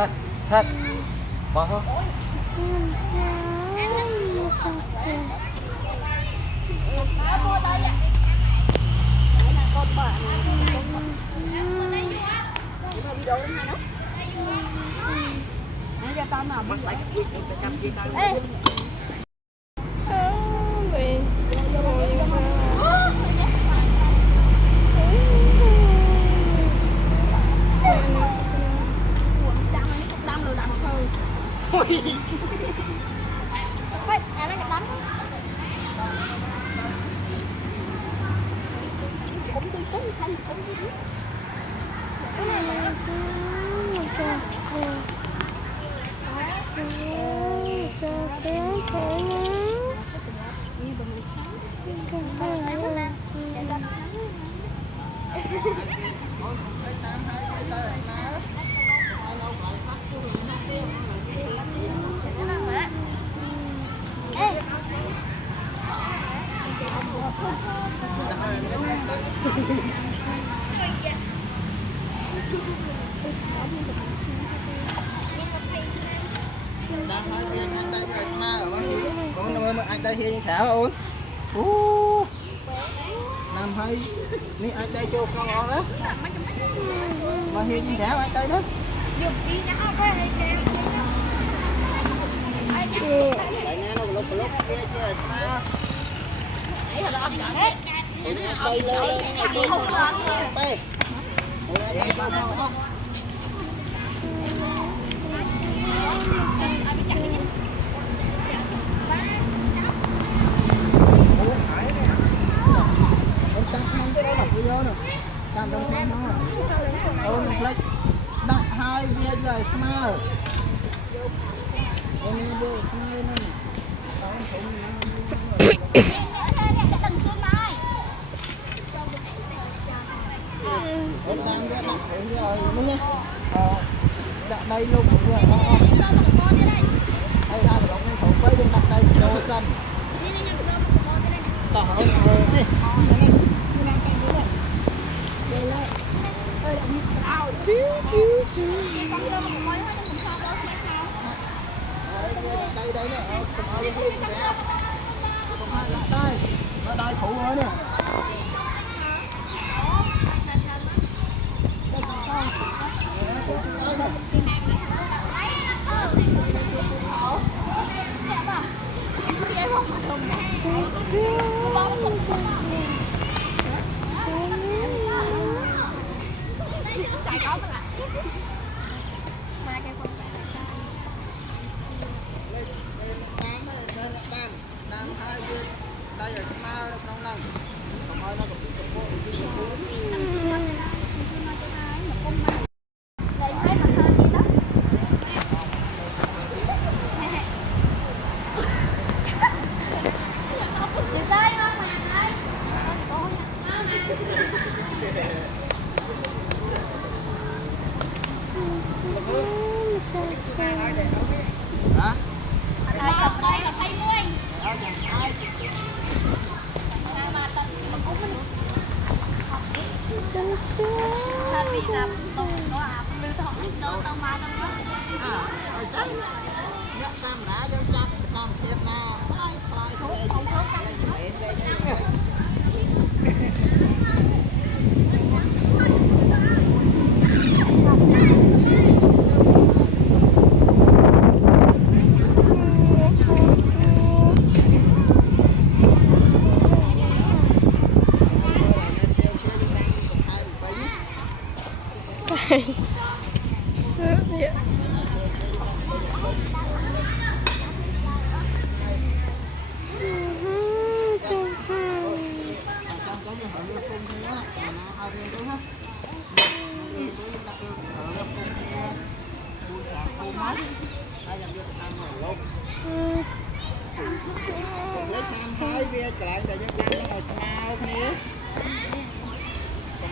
thật thật bỏ không anh đây hiền thảo ôn làm hay ní anh đây cho con ngon đó mà hiền như thảo anh đây đó lại nha nó lúc kia chứ sao đây lên đây con không Hãy subscribe cho kênh Ghiền Mì Gõ để không bỏ lỡ những video Hãy subscribe cho kênh Ghiền Mì Gõ để không bỏ lỡ những video hấp dẫn.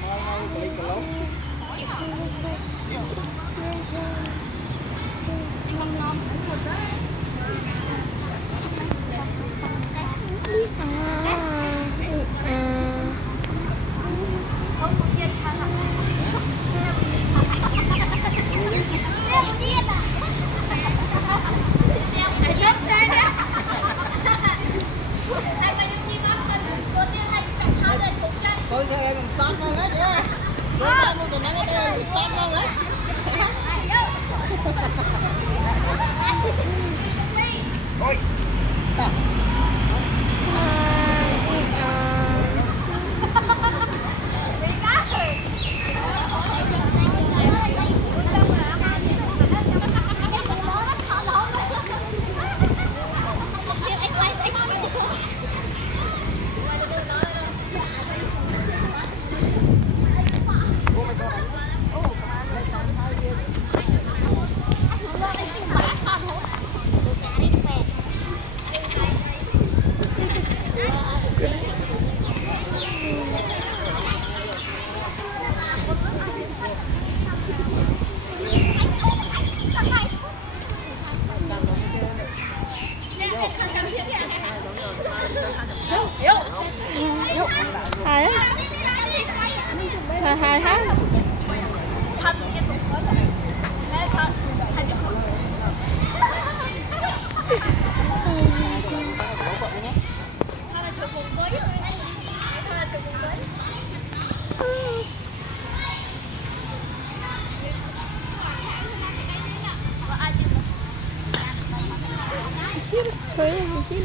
son không đấy ôi hai hát thấy một chiếc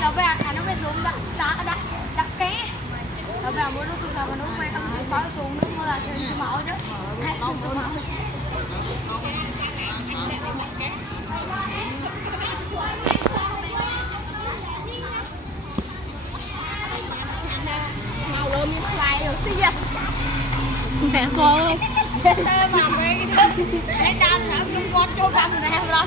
cháu về nó về xuống đặt ké cháu về mua nước sao mà nó về không có xuống nước mưa là trên máu chứ màu lơm lại được xí à mẹ coi ơi thế mà mấy cái đàn thảo chung con cho cầm nè rồi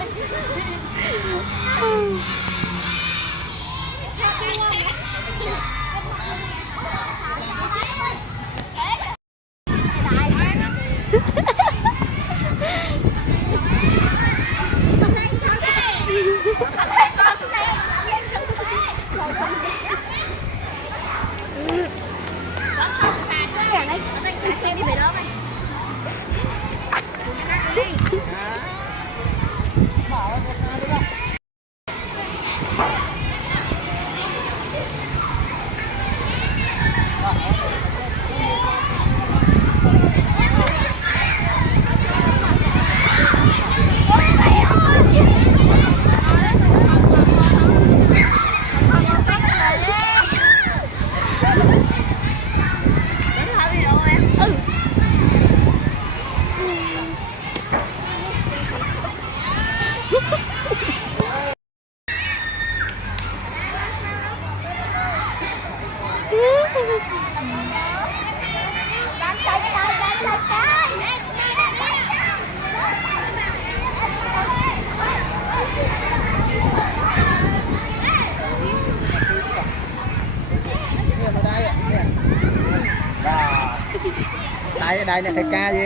đây này phải ca gì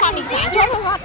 Con bị giảm chốt luôn con.